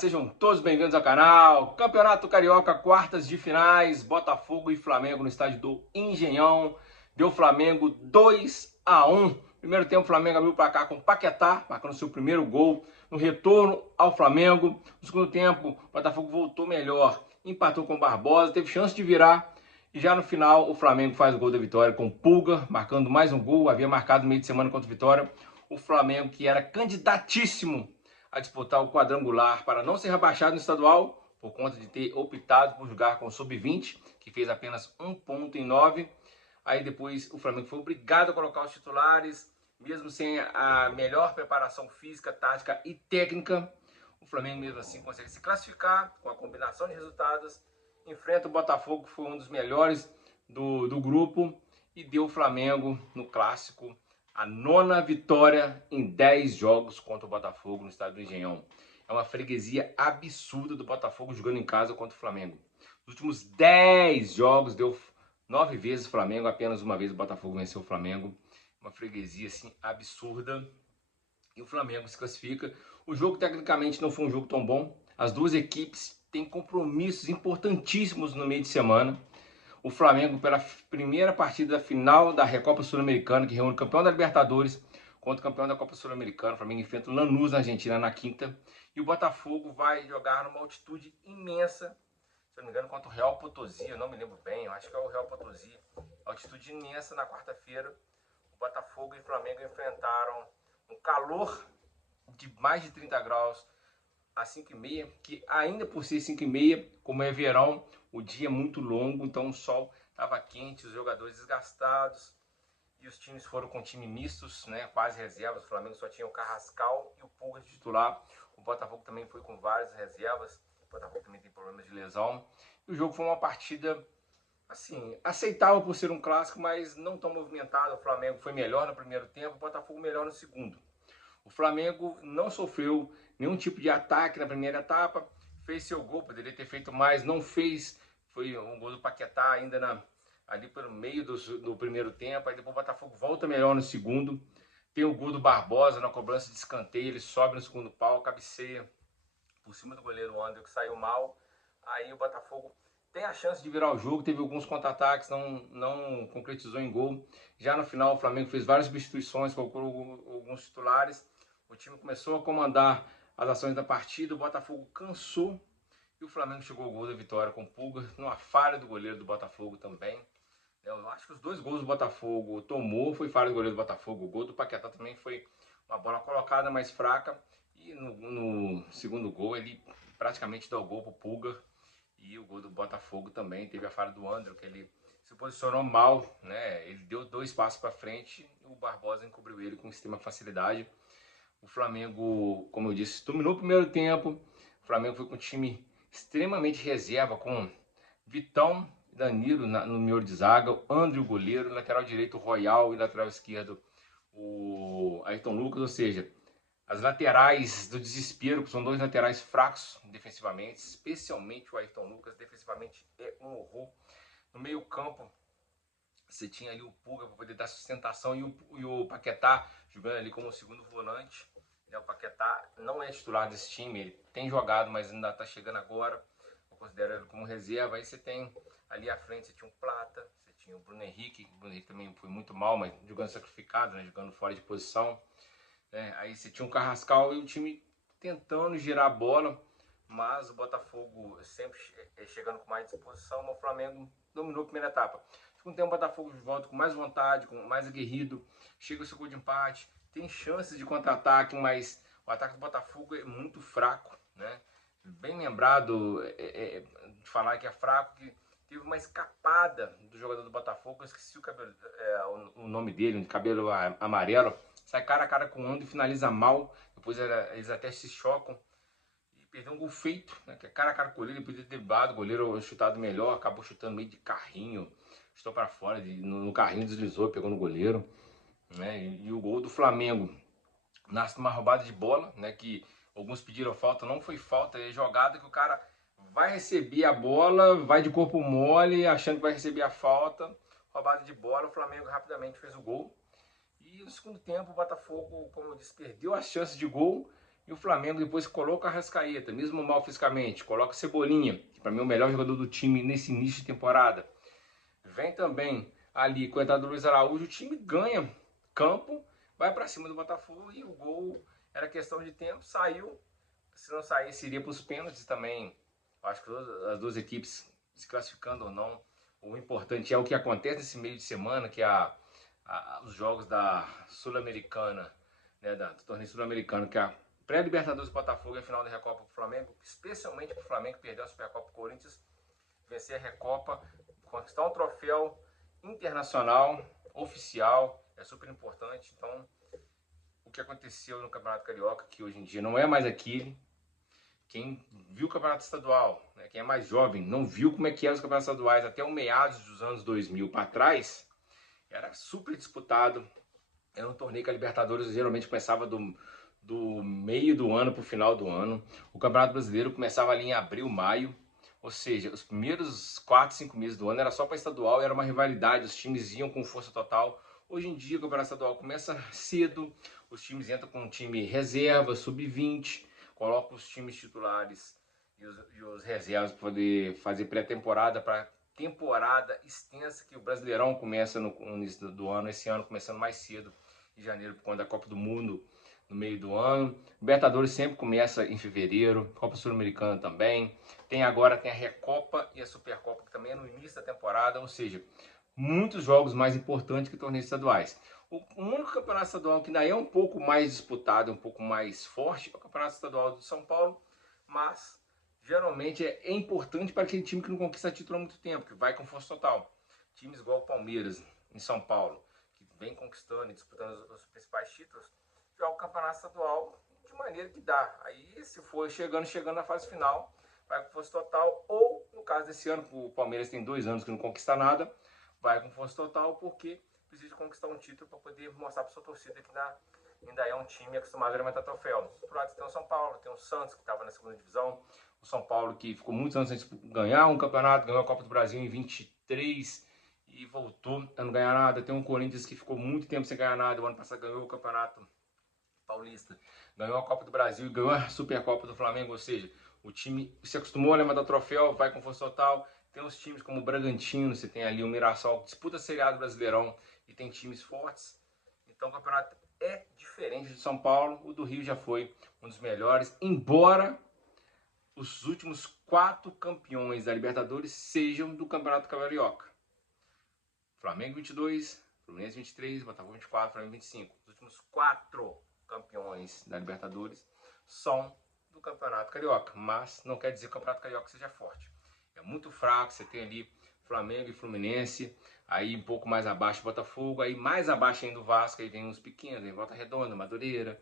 sejam todos bem-vindos ao canal. Campeonato Carioca, quartas de finais, Botafogo e Flamengo no estádio do Engenhão. Deu Flamengo 2-1. Primeiro tempo, o Flamengo abriu para cá com o Paquetá, marcando seu primeiro gol no retorno ao Flamengo. No segundo tempo, o Botafogo voltou melhor, empatou com o Barbosa, teve chance de virar. E já no final, o Flamengo faz o gol da vitória com o Pulga, marcando mais um gol. Havia marcado no meio de semana contra o Vitória. O Flamengo, que era candidatíssimo a disputar o quadrangular para não ser rebaixado no estadual, por conta de ter optado por jogar com o Sub-20, que fez apenas 1 ponto em 9. Aí depois o Flamengo foi obrigado a colocar os titulares, mesmo sem a melhor preparação física, tática e técnica. O Flamengo mesmo assim consegue se classificar com a combinação de resultados, enfrenta o Botafogo, que foi um dos melhores do grupo, e deu o Flamengo no clássico a 9ª vitória em 10 jogos contra o Botafogo no estádio do Engenhão. É uma freguesia absurda do Botafogo jogando em casa contra o Flamengo. Nos últimos 10 jogos deu 9 vezes o Flamengo, apenas uma vez o Botafogo venceu o Flamengo. Uma freguesia assim absurda. E o Flamengo se classifica. O jogo tecnicamente não foi um jogo tão bom. As duas equipes têm compromissos importantíssimos no meio de semana. O Flamengo pela primeira partida da final da Recopa Sul-Americana, que reúne o campeão da Libertadores contra o campeão da Copa Sul-Americana. O Flamengo enfrenta o Lanús na Argentina na quinta. E o Botafogo vai jogar numa altitude imensa, se não me engano, contra o Real Potosí, eu não me lembro bem, eu acho que é o Real Potosí. Altitude imensa na quarta-feira. O Botafogo e o Flamengo enfrentaram um calor de mais de 30 graus às 5h30, que ainda por ser 5h30, como é verão, o dia é muito longo, então o sol estava quente, os jogadores desgastados, e os times foram com time mistos, né, quase reservas. O Flamengo só tinha o Carrascal e o Pulga de titular. O Botafogo também foi com várias reservas. O Botafogo também tem problemas de lesão. E o jogo foi uma partida assim, aceitável por ser um clássico, mas não tão movimentado. O Flamengo foi melhor no primeiro tempo, o Botafogo melhor no segundo. O Flamengo não sofreu nenhum tipo de ataque na primeira etapa, fez seu gol, poderia ter feito mais, não fez. Foi um gol do Paquetá ainda ali pelo meio do primeiro tempo. Aí depois o Botafogo volta melhor no segundo. Tem o gol do Barbosa na cobrança de escanteio, ele sobe no segundo pau, cabeceia por cima do goleiro André, que saiu mal. Aí o Botafogo tem a chance de virar o jogo, teve alguns contra-ataques, não concretizou em gol. Já no final o Flamengo fez várias substituições, colocou alguns titulares. O time começou a comandar as ações da partida, o Botafogo cansou e o Flamengo chegou ao gol da vitória com o Pulga, numa falha do goleiro do Botafogo também. Eu acho que os dois gols do Botafogo tomou, foi falha do goleiro do Botafogo. O gol do Paquetá também foi uma bola colocada mais fraca. E no segundo gol ele praticamente dá o gol pro Pulga. E o gol do Botafogo também teve a falha do André, que ele se posicionou mal, né? Ele deu 2 passos para frente e o Barbosa encobriu ele com extrema facilidade. O Flamengo, como eu disse, dominou o primeiro tempo. O Flamengo foi com um time extremamente reserva, com Vitão, Danilo no meio de zaga, o André o goleiro, lateral direito o Royal e lateral esquerdo o Ayrton Lucas, ou seja, as laterais do desespero, que são dois laterais fracos defensivamente, especialmente o Ayrton Lucas, defensivamente é um horror. No meio campo, você tinha ali o Pulga para poder dar sustentação e o Paquetá jogando ali como segundo volante. O Paquetá não é titular desse time, ele tem jogado, mas ainda está chegando agora. Eu considero ele como reserva. Aí você tem ali à frente, você tinha o Plata, você tinha o Bruno Henrique. O Bruno Henrique também foi muito mal, mas jogando sacrificado, né, jogando fora de posição. Aí você tinha o Carrascal e o time tentando girar a bola, mas o Botafogo sempre chegando com mais disposição, mas o Flamengo dominou a primeira etapa. Segundo tempo, o Botafogo volta com mais vontade, com mais aguerrido, chega o seu gol de empate, tem chances de contra-ataque, mas o ataque do Botafogo é muito fraco, né? Bem lembrado de falar que é fraco, que teve uma escapada do jogador do Botafogo, eu esqueci o nome dele, de cabelo amarelo, sai cara a cara com o André e finaliza mal, depois eles até se chocam e perdeu um gol feito, né, que é cara a cara com o goleiro. Ele podia ter driblado, o goleiro chutado melhor, acabou chutando meio de carrinho, chutou para fora, no carrinho deslizou, pegou no goleiro, né, e o gol do Flamengo nasce numa roubada de bola, né, que alguns pediram falta, não foi falta, é jogada que o cara vai receber a bola, vai de corpo mole, achando que vai receber a falta, roubada de bola, o Flamengo rapidamente fez o gol. E no segundo tempo o Botafogo, como eu disse, perdeu a chance de gol E o Flamengo depois coloca a Arrascaeta, mesmo mal fisicamente, coloca Cebolinha, que para mim é o melhor jogador do time nesse início de temporada. Vem também ali com a entrada do Luiz Araújo, o time ganha campo, vai para cima do Botafogo e o gol era questão de tempo, saiu. Se não saísse, iria para os pênaltis também. Acho que as duas equipes se classificando ou não, o importante é o que acontece nesse meio de semana, que é os jogos da Sul-Americana, né, do torneio Sul-Americano, que é a pré-Libertadores do Botafogo e a final da Recopa pro Flamengo, especialmente pro Flamengo que perdeu a Supercopa pro Corinthians, vencer a Recopa, conquistar um troféu internacional, oficial, é super importante. Então, o que aconteceu no Campeonato Carioca, que hoje em dia não é mais aquele. Quem viu o Campeonato Estadual, né, quem é mais jovem, não viu como é que eram os campeonatos estaduais até o meados dos anos 2000 para trás, era super disputado. Era um torneio que a Libertadores geralmente começava do meio do ano para o final do ano. O Campeonato Brasileiro começava ali em abril, maio. Ou seja, os primeiros 4, 5 meses do ano era só para estadual, era uma rivalidade, os times iam com força total. Hoje em dia o Campeonato Estadual começa cedo, os times entram com um time reserva, sub-20, colocam os times titulares e os reservas para poder fazer pré-temporada, para temporada extensa, que o Brasileirão começa no início do ano, esse ano começando mais cedo, em janeiro, por conta da Copa do Mundo no meio do ano. Libertadores sempre começa em fevereiro, Copa Sul-Americana também. Tem agora a Recopa e a Supercopa, que também é no início da temporada, ou seja, muitos jogos mais importantes que torneios estaduais. O único campeonato estadual que ainda é um pouco mais disputado, um pouco mais forte, é o Campeonato Estadual do São Paulo, mas geralmente é importante para aquele time que não conquista título há muito tempo, que vai com força total. Times igual o Palmeiras, em São Paulo, que vem conquistando e disputando os principais títulos, joga o Campeonato Estadual de maneira que dá. Aí, se for chegando na fase final, vai com força total, ou, no caso desse ano, o Palmeiras tem 2 anos que não conquista nada, vai com força total porque precisa conquistar um título para poder mostrar para sua torcida que ainda é um time acostumado a alimentar troféu. Por lado tem o São Paulo, tem o Santos, que estava na segunda divisão, o São Paulo que ficou muitos anos sem ganhar um campeonato, ganhou a Copa do Brasil em 23 e voltou a não ganhar nada. Tem um Corinthians que ficou muito tempo sem ganhar nada, o ano passado ganhou o Campeonato Paulista, ganhou a Copa do Brasil e ganhou a Supercopa do Flamengo, ou seja, o time se acostumou a levantar troféu, vai com força total. Tem os times como o Bragantino, você tem ali o Mirassol, que disputa a Série A do Brasileirão e tem times fortes. Então o campeonato é diferente de São Paulo, o do Rio já foi um dos melhores, embora os últimos 4 campeões da Libertadores sejam do Campeonato Carioca. Flamengo 22, Fluminense 23, Botafogo 24, Flamengo 25. Os últimos 4 campeões da Libertadores são do Campeonato Carioca, mas não quer dizer que o Campeonato Carioca seja forte. É muito fraco, você tem ali Flamengo e Fluminense, aí um pouco mais abaixo Botafogo, aí mais abaixo ainda o Vasco, aí vem uns pequenos, vem Volta Redonda, Madureira,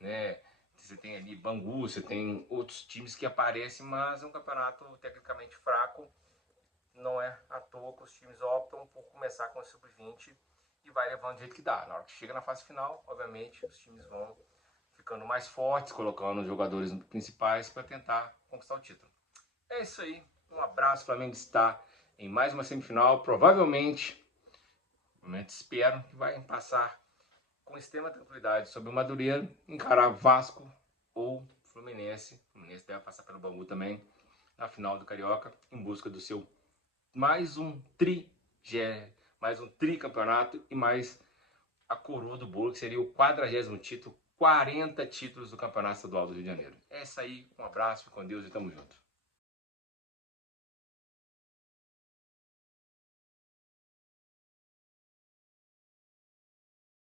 né? Você tem ali Bangu, você tem outros times que aparecem, mas é um campeonato tecnicamente fraco. Não é à toa que os times optam por começar com o sub-20 e vai levando do jeito que dá. Na hora que chega na fase final, obviamente, os times vão ficando mais fortes, colocando os jogadores principais para tentar conquistar o título. É isso aí. Um abraço. O Flamengo está em mais uma semifinal. Provavelmente espero que vai passar com extrema tranquilidade sobre o Madureira, encarar Vasco ou Fluminense. O Fluminense deve passar pelo Bangu também na final do Carioca, em busca do seu mais um tricampeonato e mais a coroa do bolo, que seria o 40º título, 40 títulos do Campeonato Estadual do Rio de Janeiro. É isso aí, um abraço, com Deus e tamo junto.